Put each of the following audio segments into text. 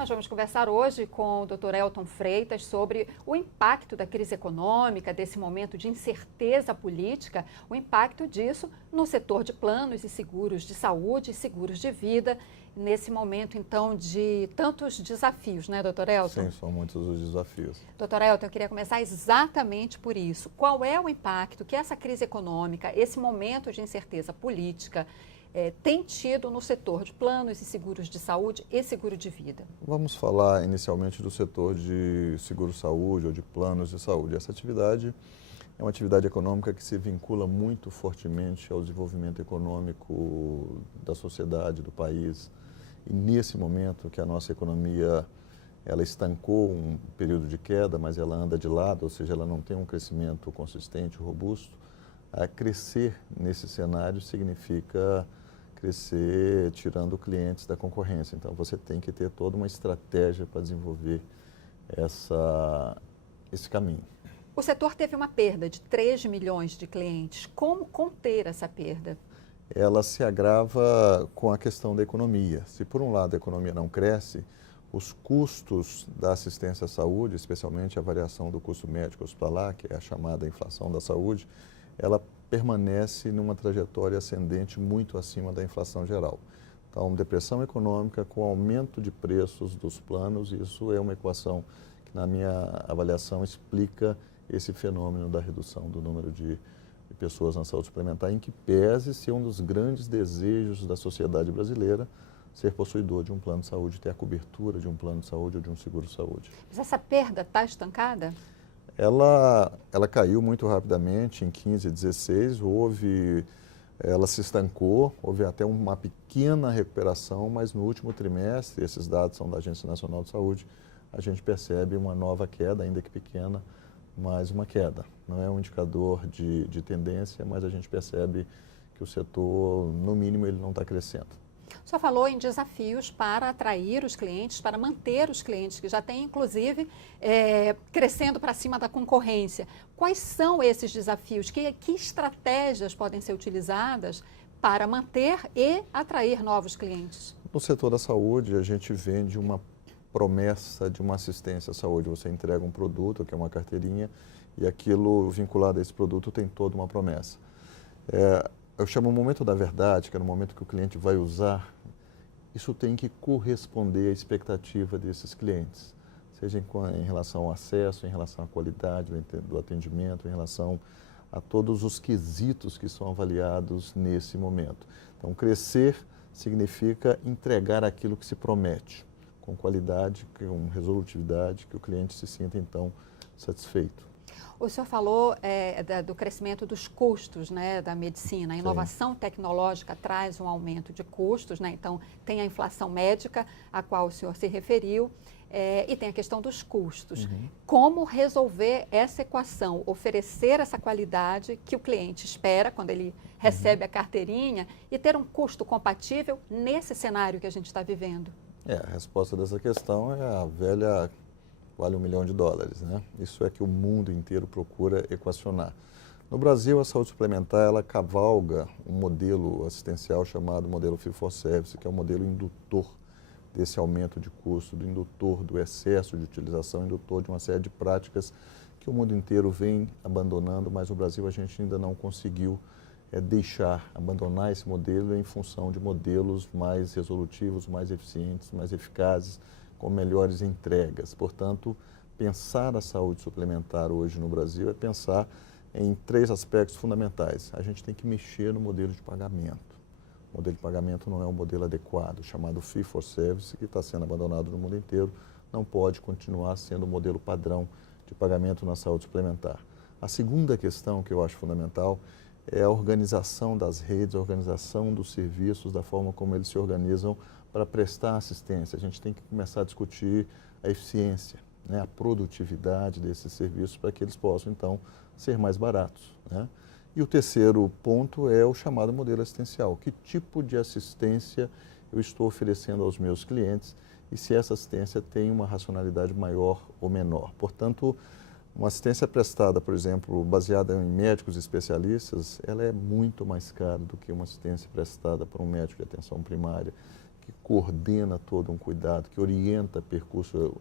Nós vamos conversar hoje com o Dr. Elton Freitas sobre o impacto da crise econômica, desse momento de incerteza política, o impacto disso no setor de planos e seguros de saúde e seguros de vida, nesse momento, então, de tantos desafios, né, doutor Elton? Sim, são muitos os desafios. Doutor Elton, eu queria começar exatamente por isso. Qual é o impacto que essa crise econômica, esse momento de incerteza política, tem tido no setor de planos e seguros de saúde e seguro de vida? Vamos falar inicialmente do setor de seguro-saúde ou de planos de saúde. Essa atividade é uma atividade econômica que se vincula muito fortemente ao desenvolvimento econômico da sociedade, do país. E nesse momento que a nossa economia ela estancou um período de queda, mas ela anda de lado, ou seja, ela não tem um crescimento consistente, robusto, crescer nesse cenário significa crescer tirando clientes da concorrência. Então, você tem que ter toda uma estratégia para desenvolver esse caminho. O setor teve uma perda de 3 milhões de clientes. Como conter essa perda? Ela se agrava com a questão da economia. Se, por um lado, a economia não cresce, os custos da assistência à saúde, especialmente a variação do custo médico hospitalar, que é a chamada inflação da saúde, ela permanece numa trajetória ascendente muito acima da inflação geral. Então, depressão econômica com aumento de preços dos planos, isso é uma equação que, na minha avaliação, explica esse fenômeno da redução do número de pessoas na saúde suplementar, em que pese ser um dos grandes desejos da sociedade brasileira ser possuidor de um plano de saúde, ter a cobertura de um plano de saúde ou de um seguro de saúde. Mas essa perda está estancada? Ela caiu muito rapidamente em 15 e 16, ela se estancou, houve até uma pequena recuperação, mas no último trimestre, esses dados são da Agência Nacional de Saúde, a gente percebe uma nova queda, ainda que pequena, mas uma queda. Não é um indicador de tendência, mas a gente percebe que o setor, no mínimo, ele não está crescendo. O senhor falou em desafios para atrair os clientes, para manter os clientes, que já têm, inclusive, crescendo para cima da concorrência. Quais são esses desafios? Que estratégias podem ser utilizadas para manter e atrair novos clientes? No setor da saúde, a gente vende uma promessa de uma assistência à saúde. Você entrega um produto, que é uma carteirinha, e aquilo vinculado a esse produto tem toda uma promessa. Eu chamo o momento da verdade, que é no momento que o cliente vai usar, isso tem que corresponder à expectativa desses clientes, seja em relação ao acesso, em relação à qualidade do atendimento, em relação a todos os quesitos que são avaliados nesse momento. Então, crescer significa entregar aquilo que se promete, com qualidade, com resolutividade, que o cliente se sinta, então, satisfeito. O senhor falou do crescimento dos custos, né, da medicina. A inovação tecnológica traz um aumento de custos, né? Então, tem a inflação médica, a qual o senhor se referiu, e tem a questão dos custos. Como resolver essa equação, oferecer essa qualidade que o cliente espera quando ele recebe a carteirinha e ter um custo compatível nesse cenário que a gente está vivendo? A resposta dessa questão é a velha vale $1 milhão, né? Isso é que o mundo inteiro procura equacionar. No Brasil, a saúde suplementar, ela cavalga um modelo assistencial chamado modelo Fee for Service, que é um modelo indutor desse aumento de custo, do indutor do excesso de utilização, indutor de uma série de práticas que o mundo inteiro vem abandonando, mas no Brasil a gente ainda não conseguiu abandonar esse modelo em função de modelos mais resolutivos, mais eficientes, mais eficazes, com melhores entregas. Portanto, pensar a saúde suplementar hoje no Brasil é pensar em 3 aspectos fundamentais. A gente tem que mexer no modelo de pagamento. O modelo de pagamento não é um modelo adequado, chamado Fee for Service, que está sendo abandonado no mundo inteiro, não pode continuar sendo o modelo padrão de pagamento na saúde suplementar. A segunda questão que eu acho fundamental é a organização das redes, a organização dos serviços, da forma como eles se organizam para prestar assistência. A gente tem que começar a discutir a eficiência, né, a produtividade desses serviços para que eles possam, então, ser mais baratos, né? E o terceiro ponto é o chamado modelo assistencial. Que tipo de assistência eu estou oferecendo aos meus clientes e se essa assistência tem uma racionalidade maior ou menor. Portanto, uma assistência prestada, por exemplo, baseada em médicos especialistas, ela é muito mais cara do que uma assistência prestada por um médico de atenção primária, que coordena todo um cuidado, que orienta o percurso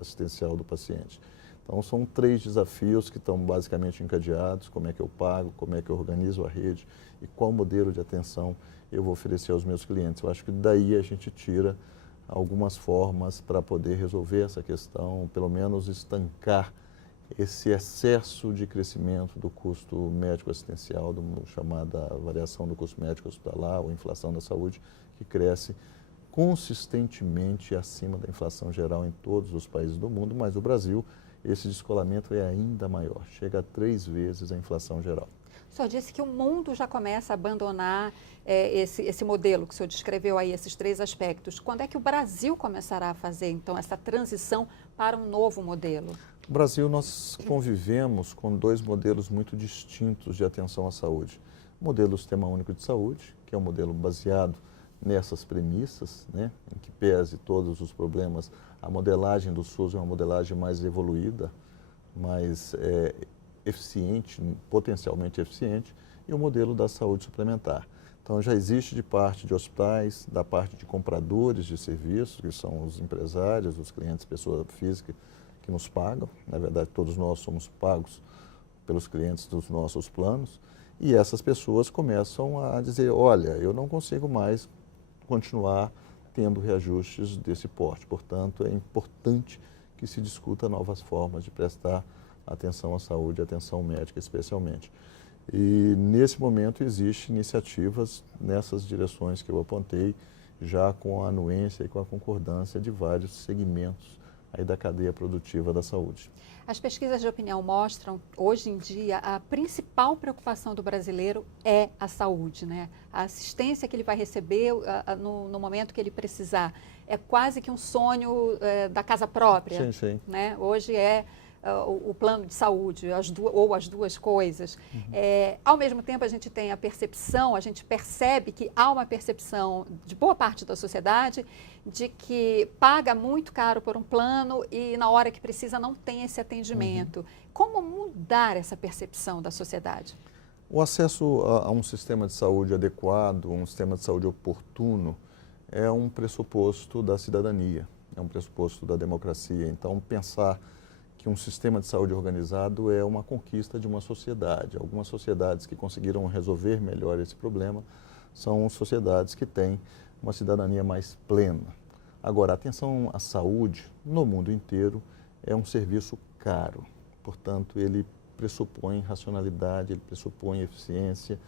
assistencial do paciente. Então, são 3 desafios que estão basicamente encadeados: como é que eu pago, como é que eu organizo a rede e qual modelo de atenção eu vou oferecer aos meus clientes. Eu acho que daí a gente tira algumas formas para poder resolver essa questão, pelo menos estancar esse excesso de crescimento do custo médico assistencial, chamada variação do custo médico hospitalar ou inflação da saúde, que cresce consistentemente acima da inflação geral em todos os países do mundo, mas no Brasil esse descolamento é ainda maior, chega a 3 vezes a inflação geral. O senhor disse que o mundo já começa a abandonar esse modelo que o senhor descreveu aí, esses 3 aspectos. Quando é que o Brasil começará a fazer, então, essa transição para um novo modelo? No Brasil, nós convivemos com 2 modelos muito distintos de atenção à saúde. O modelo do Sistema Único de Saúde, que é um modelo baseado nessas premissas, né, em que pese todos os problemas, a modelagem do SUS é uma modelagem mais evoluída, mais eficiente, potencialmente eficiente, e o modelo da saúde suplementar. Então, já existe de parte de hospitais, da parte de compradores de serviços, que são os empresários, os clientes, pessoa física, que nos pagam. Na verdade, todos nós somos pagos pelos clientes dos nossos planos, e essas pessoas começam a dizer: olha, eu não consigo mais continuar tendo reajustes desse porte. Portanto, é importante que se discuta novas formas de prestar atenção à saúde, atenção médica especialmente. E nesse momento existem iniciativas nessas direções que eu apontei, já com a anuência e com a concordância de vários segmentos aí da cadeia produtiva da saúde. As pesquisas de opinião mostram, hoje em dia, a principal preocupação do brasileiro é a saúde, né? A assistência que ele vai receber no momento que ele precisar. É quase que um sonho da casa própria. Sim, sim. Né? Hoje é o plano de saúde, ou as duas coisas. Uhum. Ao mesmo tempo, a gente tem a percepção, a gente percebe que há uma percepção de boa parte da sociedade de que paga muito caro por um plano e na hora que precisa não tem esse atendimento. Uhum. Como mudar essa percepção da sociedade? O acesso a um sistema de saúde adequado, um sistema de saúde oportuno, é um pressuposto da cidadania, é um pressuposto da democracia. Então, pensar que um sistema de saúde organizado é uma conquista de uma sociedade. Algumas sociedades que conseguiram resolver melhor esse problema são sociedades que têm uma cidadania mais plena. Agora, a atenção à saúde no mundo inteiro é um serviço caro. Portanto, ele pressupõe racionalidade, ele pressupõe eficiência.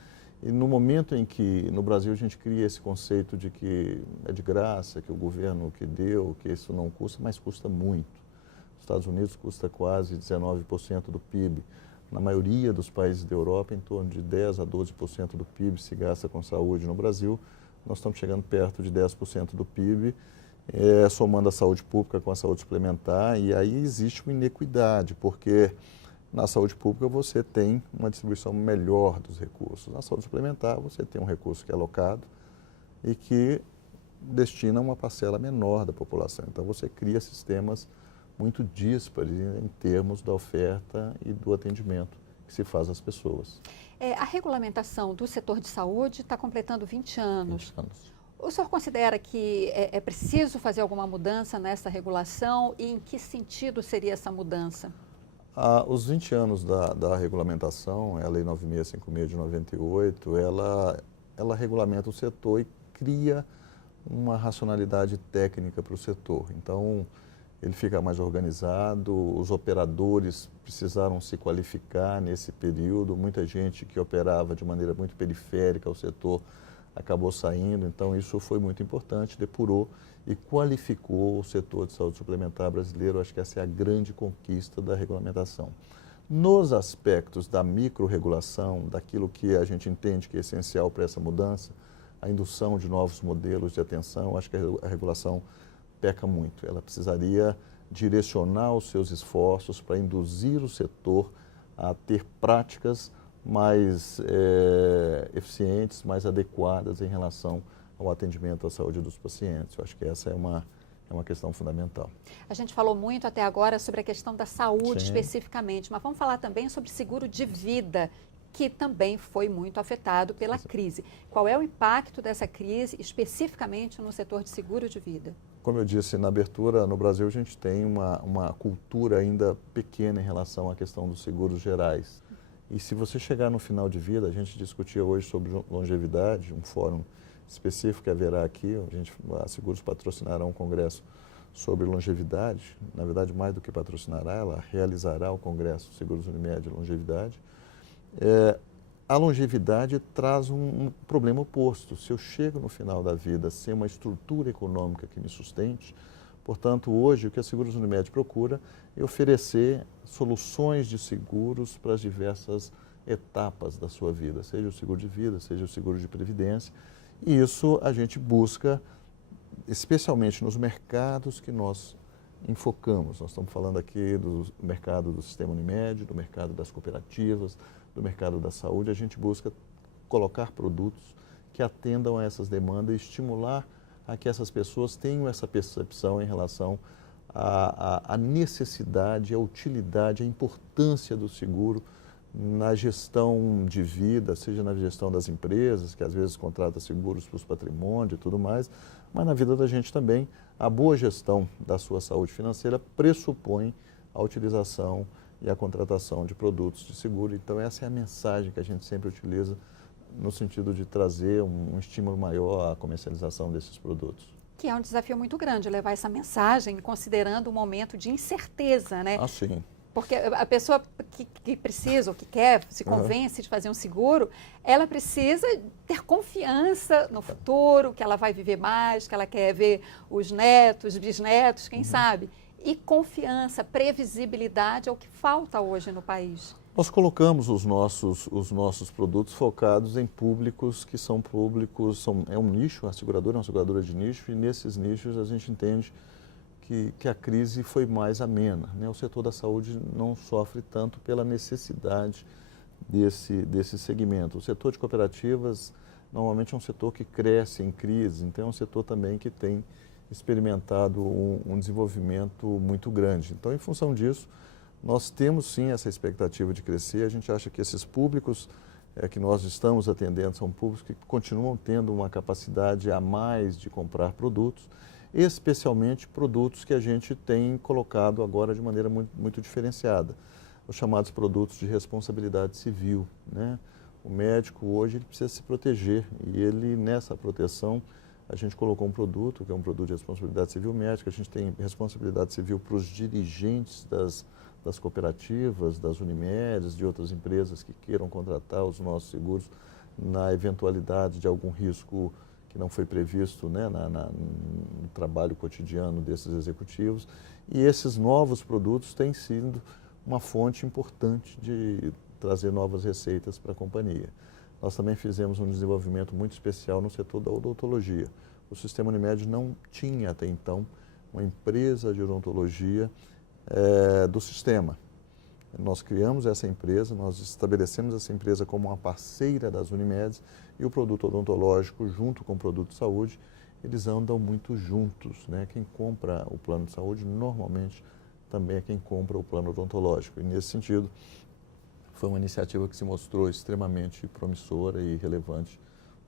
E no momento em que no Brasil a gente cria esse conceito de que é de graça, que o governo que deu, que isso não custa, mas custa muito. Nos Estados Unidos custa quase 19% do PIB. Na maioria dos países da Europa, em torno de 10% a 12% do PIB se gasta com saúde. No Brasil, nós estamos chegando perto de 10% do PIB, somando a saúde pública com a saúde suplementar, e aí existe uma inequidade, porque na saúde pública você tem uma distribuição melhor dos recursos. Na saúde suplementar você tem um recurso que é alocado e que destina uma parcela menor da população. Então você cria sistemas muito díspares em termos da oferta e do atendimento que se faz às pessoas. A regulamentação do setor de saúde está completando 20 anos. 20 anos. O senhor considera que é preciso fazer alguma mudança nessa regulação e em que sentido seria essa mudança? Os 20 anos da regulamentação, a Lei 9656 de 98, ela regulamenta o setor e cria uma racionalidade técnica para o setor. Então, ele fica mais organizado, os operadores precisaram se qualificar nesse período, muita gente que operava de maneira muito periférica ao setor acabou saindo, então isso foi muito importante, depurou e qualificou o setor de saúde suplementar brasileiro. Acho que essa é a grande conquista da regulamentação. Nos aspectos da microrregulação, daquilo que a gente entende que é essencial para essa mudança, a indução de novos modelos de atenção, acho que a regulação peca muito. Ela precisaria direcionar os seus esforços para induzir o setor a ter práticas mais eficientes, mais adequadas em relação ao atendimento à saúde dos pacientes. Eu acho que essa é uma questão fundamental. A gente falou muito até agora sobre a questão da saúde Sim. especificamente, mas vamos falar também sobre seguro de vida. que também foi muito afetado pela crise. Qual é o impacto dessa crise especificamente no setor de seguro de vida? Como eu disse na abertura, no Brasil a gente tem uma cultura ainda pequena em relação à questão dos seguros gerais. E se você chegar no final de vida, a gente discutia hoje sobre longevidade, um fórum específico que haverá aqui, a Seguros patrocinará um congresso sobre longevidade. Na verdade, mais do que patrocinará, ela realizará o congresso Seguros Unimed Longevidade. A longevidade traz um problema oposto. Se eu chego no final da vida sem uma estrutura econômica que me sustente, portanto, hoje o que a Seguros Unimed procura é oferecer soluções de seguros para as diversas etapas da sua vida, seja o seguro de vida, seja o seguro de previdência. E isso a gente busca, especialmente nos mercados que nós enfocamos. Nós estamos falando aqui do mercado do Sistema Unimed, do mercado das cooperativas, do mercado da saúde. A gente busca colocar produtos que atendam a essas demandas e estimular a que essas pessoas tenham essa percepção em relação à necessidade, à utilidade, à importância do seguro na gestão de vida, seja na gestão das empresas, que às vezes contratam seguros para os patrimônios e tudo mais, mas na vida da gente também. A boa gestão da sua saúde financeira pressupõe a utilização e a contratação de produtos de seguro. Então, essa é a mensagem que a gente sempre utiliza no sentido de trazer um estímulo maior à comercialização desses produtos. Que é um desafio muito grande, levar essa mensagem considerando um momento de incerteza, né? Ah, sim. Porque a pessoa que precisa ou que quer, se convence de fazer um seguro, ela precisa ter confiança no futuro, que ela vai viver mais, que ela quer ver os netos, bisnetos, quem sabe. E confiança, previsibilidade é o que falta hoje no país. Nós colocamos os nossos produtos focados em públicos que são públicos, é um nicho, a seguradora é uma seguradora de nicho, e nesses nichos a gente entende que a crise foi mais amena, né? O setor da saúde não sofre tanto pela necessidade desse segmento. O setor de cooperativas normalmente é um setor que cresce em crise, então é um setor também que tem experimentado um desenvolvimento muito grande. Então, em função disso, nós temos sim essa expectativa de crescer. A gente acha que esses públicos que nós estamos atendendo são públicos que continuam tendo uma capacidade a mais de comprar produtos, especialmente produtos que a gente tem colocado agora de maneira muito diferenciada, os chamados produtos de responsabilidade civil, né? O médico hoje ele precisa se proteger e ele nessa proteção a gente colocou um produto que é um produto de responsabilidade civil médica. A gente tem responsabilidade civil para os dirigentes das cooperativas, das Unimedes, de outras empresas que queiram contratar os nossos seguros na eventualidade de algum risco que não foi previsto, né, no trabalho cotidiano desses executivos. E esses novos produtos têm sido uma fonte importante de trazer novas receitas para a companhia. Nós também fizemos um desenvolvimento muito especial no setor da odontologia. O Sistema Unimed não tinha até então uma empresa de odontologia do sistema. Nós criamos essa empresa, nós estabelecemos essa empresa como uma parceira das Unimedes e o produto odontológico junto com o produto de saúde, eles andam muito juntos, né? Quem compra o plano de saúde normalmente também é quem compra o plano odontológico. E nesse sentido, foi uma iniciativa que se mostrou extremamente promissora e relevante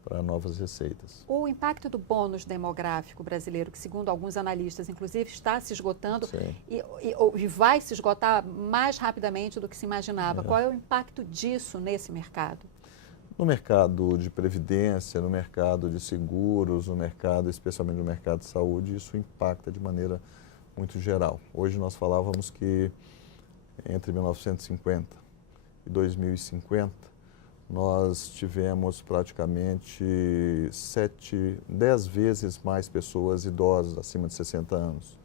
para novas receitas. O impacto do bônus demográfico brasileiro, que segundo alguns analistas, inclusive, está se esgotando e vai se esgotar mais rapidamente do que se imaginava. Qual é o impacto disso nesse mercado? No mercado de previdência, no mercado de seguros, especialmente no mercado de saúde, isso impacta de maneira muito geral. Hoje nós falávamos que entre 1950 e 2050, nós tivemos praticamente 10 vezes mais pessoas idosas acima de 60 anos.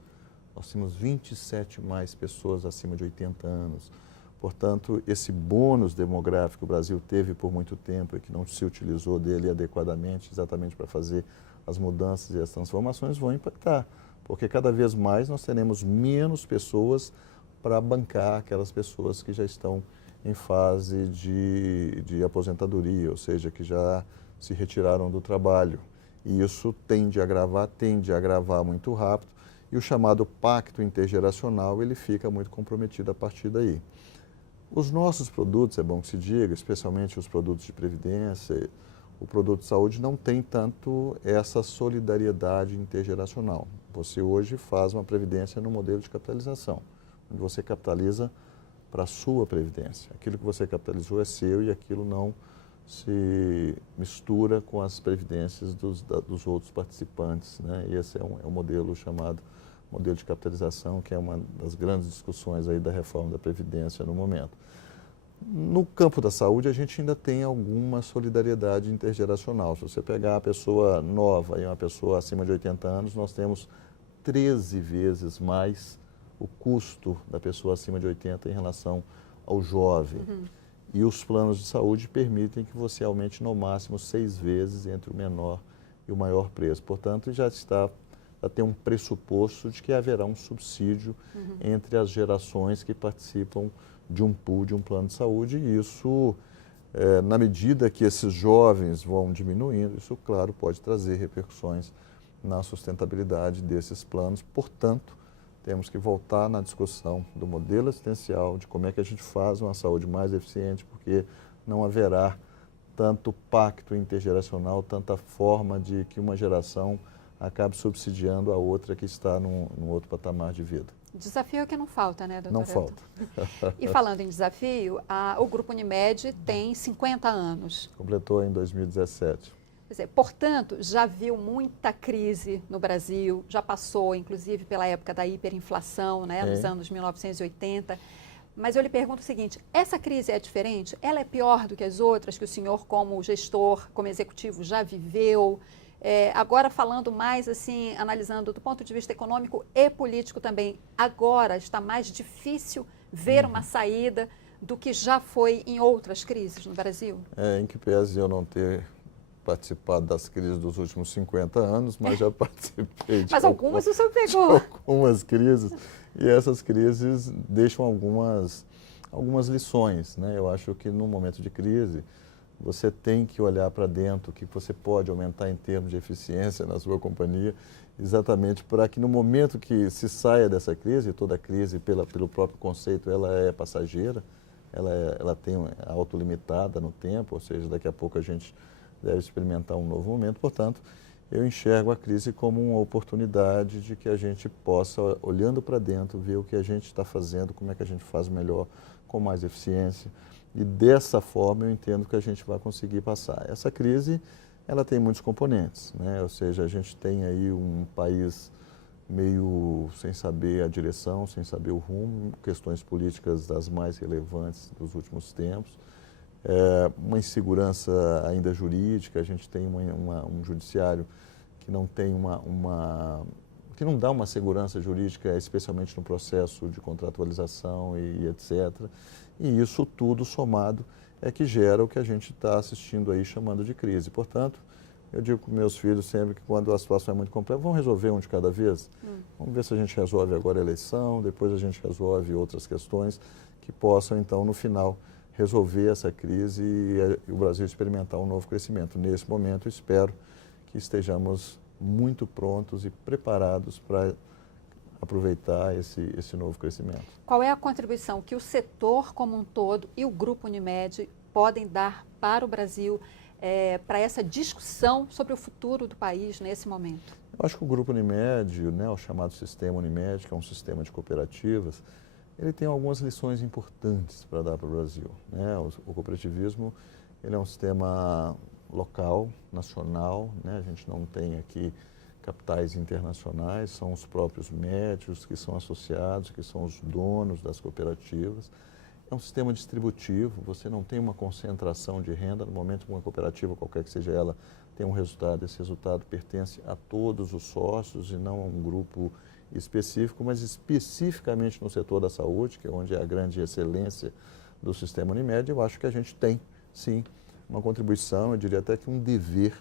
Nós tínhamos 27 mais pessoas acima de 80 anos. Portanto, esse bônus demográfico que o Brasil teve por muito tempo e que não se utilizou dele adequadamente, exatamente para fazer as mudanças e as transformações, vão impactar. Porque cada vez mais nós teremos menos pessoas para bancar aquelas pessoas que já estão em fase de aposentadoria, ou seja, que já se retiraram do trabalho. E isso tende a agravar muito rápido, e o chamado pacto intergeracional, ele fica muito comprometido a partir daí. Os nossos produtos, é bom que se diga, especialmente os produtos de previdência, o produto de saúde não tem tanto essa solidariedade intergeracional. Você hoje faz uma previdência no modelo de capitalização, onde você capitaliza para a sua previdência. Aquilo que você capitalizou é seu e aquilo não se mistura com as previdências dos outros participantes, né? E esse é um modelo chamado modelo de capitalização, que é uma das grandes discussões aí da reforma da Previdência no momento. No campo da saúde, a gente ainda tem alguma solidariedade intergeracional. Se você pegar a pessoa nova e uma pessoa acima de 80 anos, nós temos 13 vezes mais o custo da pessoa acima de 80 em relação ao jovem. E os planos de saúde permitem que você aumente no máximo 6 vezes entre o menor e o maior preço. Portanto, já tem um pressuposto de que haverá um subsídio entre as gerações que participam de um pool, de um plano de saúde. E isso, na medida que esses jovens vão diminuindo, isso, claro, pode trazer repercussões na sustentabilidade desses planos. Portanto, temos que voltar na discussão do modelo assistencial, de como é que a gente faz uma saúde mais eficiente, porque não haverá tanto pacto intergeracional, tanta forma de que uma geração acabe subsidiando a outra que está num outro patamar de vida. Desafio é que não falta, né, doutor? Não falta. E falando em desafio, o Grupo Unimed tem 50 anos. Completou em 2017. Portanto, já viu muita crise no Brasil, já passou, inclusive, pela época da hiperinflação, né, nos anos 1980. Mas eu lhe pergunto o seguinte, essa crise é diferente? Ela é pior do que as outras que o senhor, como gestor, como executivo, já viveu? Agora, falando mais assim, analisando do ponto de vista econômico e político também, agora está mais difícil ver uma saída do que já foi em outras crises no Brasil? Em que pese eu não ter participado das crises dos últimos 50 anos, mas já participei de algumas o senhor pegou. algumas crises, e essas crises deixam algumas lições, né? Eu acho que no momento de crise, você tem que olhar para dentro o que você pode aumentar em termos de eficiência na sua companhia, exatamente para que no momento que se saia dessa crise, toda crise pelo próprio conceito, ela é passageira, ela tem autolimitada no tempo, ou seja, daqui a pouco a gente deve experimentar um novo momento. Portanto, eu enxergo a crise como uma oportunidade de que a gente possa, olhando para dentro, ver o que a gente está fazendo, como é que a gente faz melhor, com mais eficiência. E dessa forma eu entendo que a gente vai conseguir passar. Essa crise, ela tem muitos componentes, né? Ou seja, a gente tem aí um país meio sem saber a direção, sem saber o rumo, questões políticas das mais relevantes dos últimos tempos. Uma insegurança ainda jurídica, a gente tem um judiciário que não tem que não dá uma segurança jurídica, especialmente no processo de contratualização e etc. E isso tudo somado é que gera o que a gente está assistindo aí chamando de crise. Portanto, eu digo com meus filhos sempre que quando a situação é muito complexa, vamos resolver um de cada vez. Vamos ver se a gente resolve agora a eleição, depois a gente resolve outras questões que possam então no final resolver essa crise e o Brasil experimentar um novo crescimento. Nesse momento, espero que estejamos muito prontos e preparados para aproveitar esse novo crescimento. Qual é a contribuição que o setor como um todo e o Grupo Unimed podem dar para o Brasil, para essa discussão sobre o futuro do país nesse momento? Eu acho que o Grupo Unimed, né, o chamado Sistema Unimed, que é um sistema de cooperativas, ele tem algumas lições importantes para dar para o Brasil, né? O cooperativismo, ele é um sistema local, nacional, né? A gente não tem aqui capitais internacionais, são os próprios médicos que são associados, que são os donos das cooperativas. É um sistema distributivo, você não tem uma concentração de renda. No momento que uma cooperativa, qualquer que seja ela, tem um resultado, esse resultado pertence a todos os sócios e não a um grupo específico, mas especificamente no setor da saúde, que é onde é a grande excelência do sistema Unimed. Eu acho que a gente tem, sim, uma contribuição, eu diria até que um dever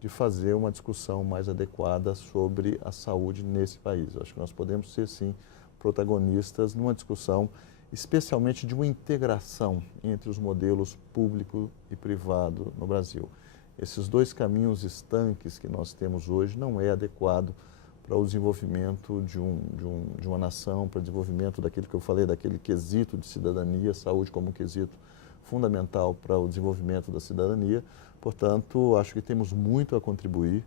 de fazer uma discussão mais adequada sobre a saúde nesse país. Eu acho que nós podemos ser, sim, protagonistas numa discussão, especialmente de uma integração entre os modelos público e privado no Brasil. Esses dois caminhos estanques que nós temos hoje não é adequado para o desenvolvimento de uma nação, para o desenvolvimento daquilo que eu falei, daquele quesito de cidadania, saúde como um quesito fundamental para o desenvolvimento da cidadania. Portanto, acho que temos muito a contribuir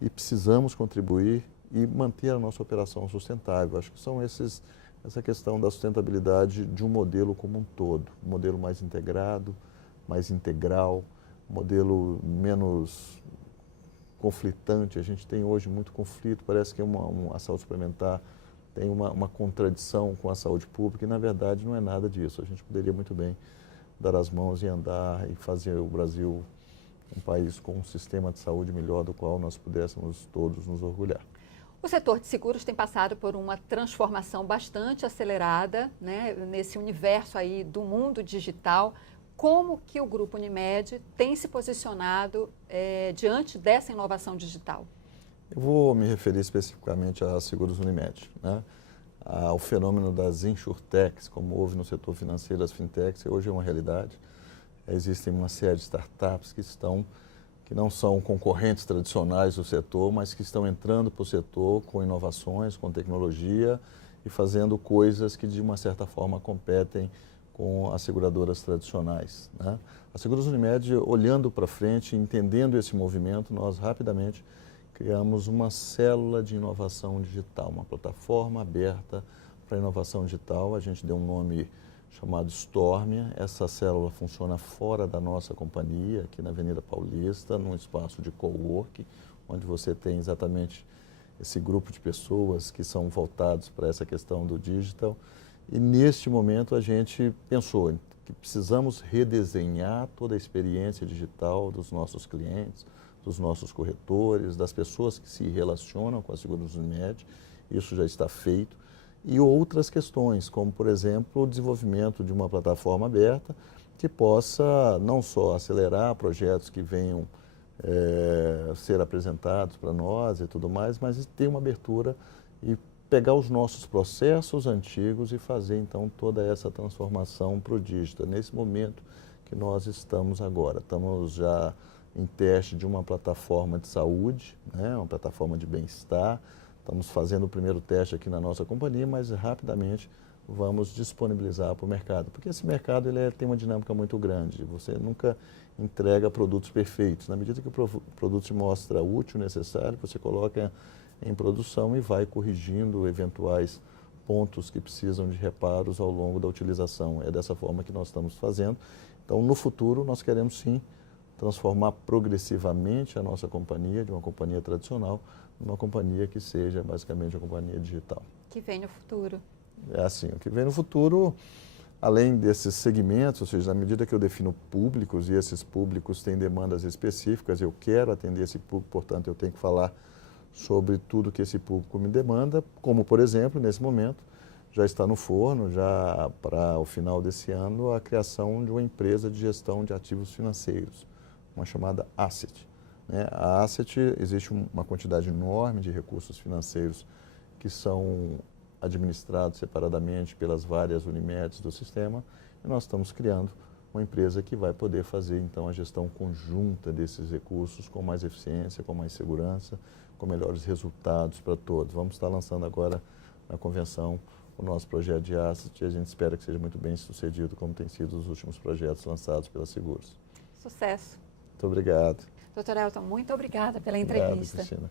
e precisamos contribuir e manter a nossa operação sustentável. Acho que são essa questão da sustentabilidade de um modelo como um todo, um modelo mais integrado, mais integral, um modelo menos conflitante. A gente tem hoje muito conflito, parece que a saúde suplementar tem uma contradição com a saúde pública e, na verdade, não é nada disso. A gente poderia muito bem dar as mãos e andar e fazer o Brasil um país com um sistema de saúde melhor do qual nós pudéssemos todos nos orgulhar. O setor de seguros tem passado por uma transformação bastante acelerada, né, nesse universo aí do mundo digital. Como que o Grupo Unimed tem se posicionado diante dessa inovação digital? Eu vou me referir especificamente a Seguros Unimed, né? O fenômeno das insurtechs, como houve no setor financeiro, as fintechs, hoje é uma realidade. Existem uma série de startups que não são concorrentes tradicionais do setor, mas que estão entrando para o setor com inovações, com tecnologia e fazendo coisas que, de uma certa forma, competem com as seguradoras tradicionais, né? A Seguros Unimed, olhando para frente, entendendo esse movimento, nós rapidamente criamos uma célula de inovação digital, uma plataforma aberta para inovação digital. A gente deu um nome chamado Stormia. Essa célula funciona fora da nossa companhia, aqui na Avenida Paulista, num espaço de coworking, onde você tem exatamente esse grupo de pessoas que são voltados para essa questão do digital. E neste momento a gente pensou que precisamos redesenhar toda a experiência digital dos nossos clientes, dos nossos corretores, das pessoas que se relacionam com a Seguros Unimed. Isso já está feito. E outras questões, como, por exemplo, o desenvolvimento de uma plataforma aberta que possa não só acelerar projetos que venham ser apresentados para nós e tudo mais, mas ter uma abertura e pegar os nossos processos antigos e fazer, então, toda essa transformação para o digital. Nesse momento que nós estamos agora. Estamos já em teste de uma plataforma de saúde, né, uma plataforma de bem-estar. Estamos fazendo o primeiro teste aqui na nossa companhia, mas rapidamente vamos disponibilizar para o mercado. Porque esse mercado tem uma dinâmica muito grande. Você nunca entrega produtos perfeitos. Na medida que o produto te mostra o útil necessário, você coloca em produção e vai corrigindo eventuais pontos que precisam de reparos ao longo da utilização. É dessa forma que nós estamos fazendo. Então, no futuro, nós queremos sim transformar progressivamente a nossa companhia, de uma companhia tradicional, numa companhia que seja basicamente uma companhia digital. Que vem no futuro. É assim, o que vem no futuro, além desses segmentos, ou seja, na medida que eu defino públicos e esses públicos têm demandas específicas, eu quero atender esse público, portanto eu tenho que falar sobre tudo que esse público me demanda, como por exemplo, nesse momento, já está no forno, já para o final desse ano, a criação de uma empresa de gestão de ativos financeiros, uma chamada Asset. A Asset, existe uma quantidade enorme de recursos financeiros que são administrados separadamente pelas várias Unimeds do sistema, e nós estamos criando uma empresa que vai poder fazer, então, a gestão conjunta desses recursos com mais eficiência, com mais segurança, com melhores resultados para todos. Vamos estar lançando agora na convenção o nosso projeto de Asset e a gente espera que seja muito bem sucedido, como tem sido os últimos projetos lançados pela Seguros. Sucesso. Muito obrigado. Doutor Elton, muito obrigada pela Obrigado, entrevista. Cristina.